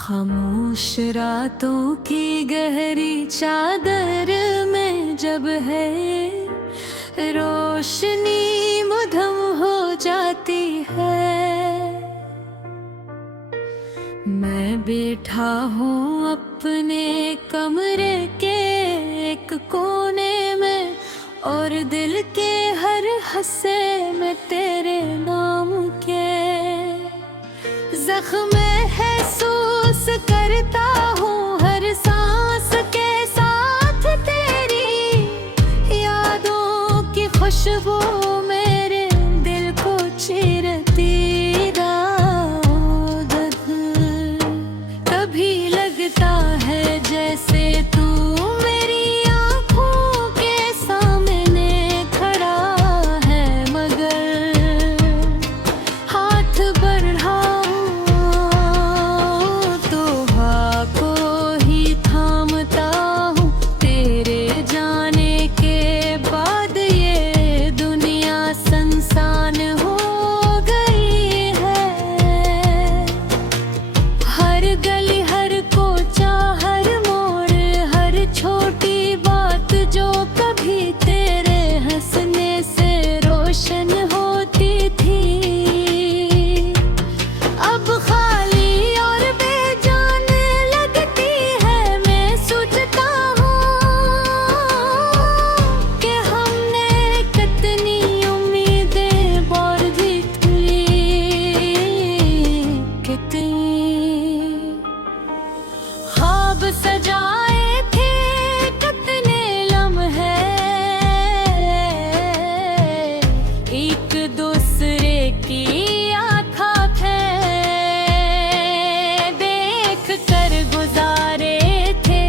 खामोश रातों की गहरी चादर में जब है रोशनी मधुम हो जाती है। मैं बैठा हूँ अपने कमरे के एक कोने में और दिल के हर हिस्से में तेरे नाम के जख्म महसूस करता हूँ। हर सांस के साथ तेरी यादों की खुशबू मेरे दिल को चीरती रात। कभी लगता है जैसे तू मेरी आँखों के सामने खड़ा है, मगर हाथ बढ़ा सजाए थे कितने लम्हे एक दूसरे की आँखों देख कर गुजारे थे,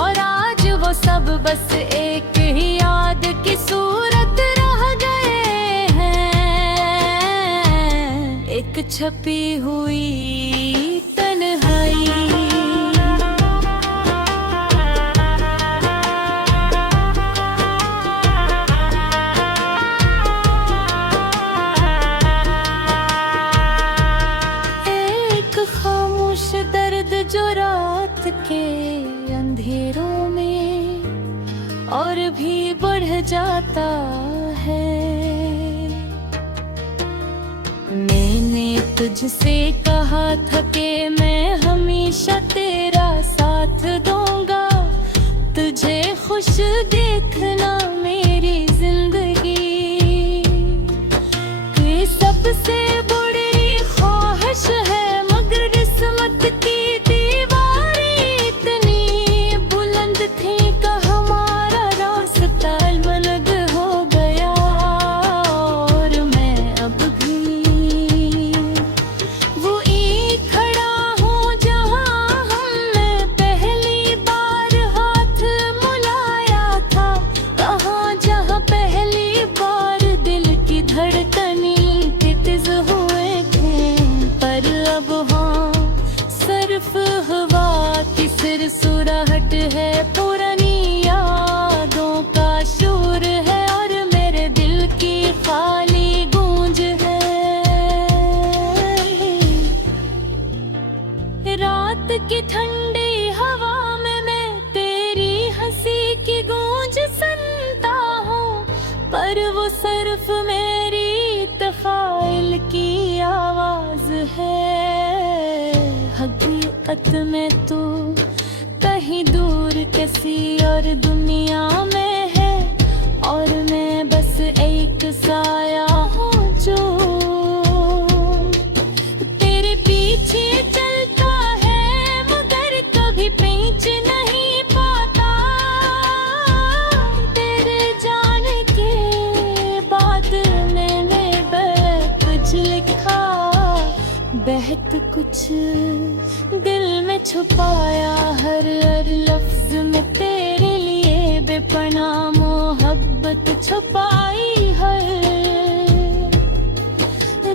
और आज वो सब बस एक ही याद की सूरत रह गए हैं। एक छपी हुई तन्हाई। दर्द जो रात के अंधेरों में और भी बढ़ जाता है। मैंने तुझसे कहा था कि मैं हमेशा तेरा साथ दूंगा, तुझे खुश देखना मेरी जिंदगी की सबसे बड़ी ख्वाहिश है। की दीवारें इतनी बुलंद थी कि हमारा रास्ता अलग हो गया, और मैं अब भी वही खड़ा हूँ जहाँ हमने पहली बार हाथ मिलाया था, कहाँ जहाँ पहली बार दिल की धड़कनें तेज हुए थे। पर अब हाँ सिर्फ हवा की सिरसुराहट है, पुरानी यादों का शोर है, और मेरे दिल की खाली गूंज है। रात की ठंडी हवा में मैं तेरी हंसी की गूंज सुनता हूँ, पर वो सिर्फ मेरी तफ़ाइल की आवाज है। हकीकत में तू कहीं दूर किसी और दुनिया में है, और मैं बस एक साया हूँ जो तेरे पीछे चलता है, मगर कभी पीछ नहीं पाता। तेरे जाने के बाद मैंने कुछ लिखा, बहत कुछ दिल में छुपाया, हर लफ्ज में तेरे लिए बेपनाह मोहब्बत छुपाई। हर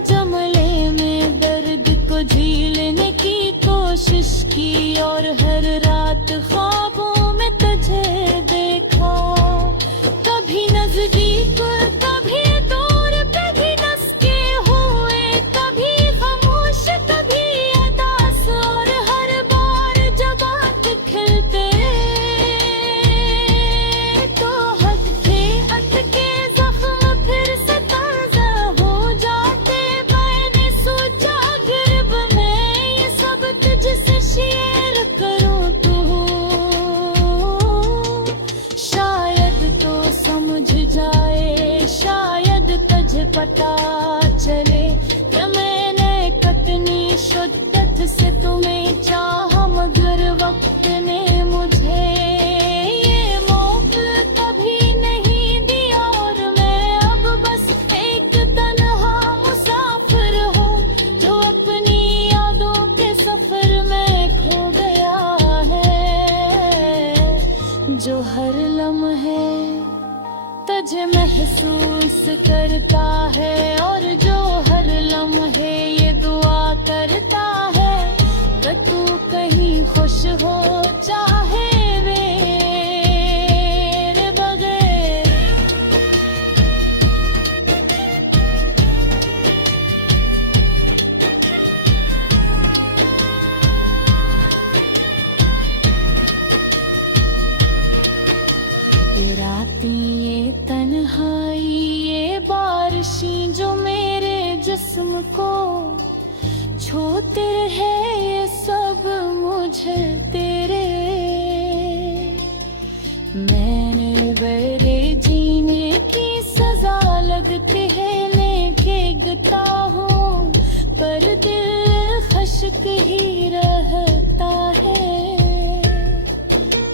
जमले में दर्द को झेलने की कोशिश की, और हर रात ख्वाबों में तुझे देखा, कभी नजदीक कभी दूर, कभी नस्के हुए कभी खामोश, कभी अदास, और हर बार मुझे महसूस करता है और जो हर लम्हे ये दुआ करता है कि तू कहीं खुश हो चाहे मेरे बगैर। ये रातें ये तन्हाई ये बारिशें जो मेरे जिस्म को छूते हैं ये सब मुझे तेरे। मैंने बड़े जीने की सजा लगती है लेके गता हूँ पर दिल खश्क ही रहता है।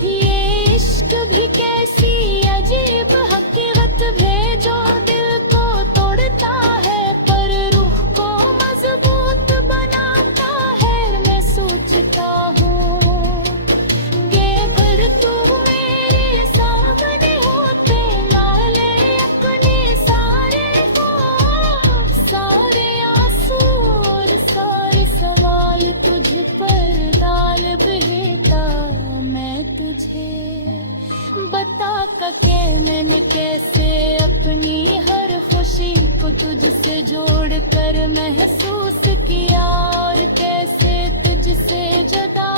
ये इश्क भी कैसी अजीब हकीकत है जो दिल को तोड़ता है पर रूह को मजबूत बनाता है। मैं सोचता हूँ ये अगर तू मेरे सामने होते ना ले अपने सारे ख्वाब सारे आंसू और सारे सवाल तुझ पर डाल भेता मैं तुझे। बता के मैंने कैसे अपनी हर खुशी को तुझसे जोड़ कर महसूस किया और कैसे तुझसे जुदा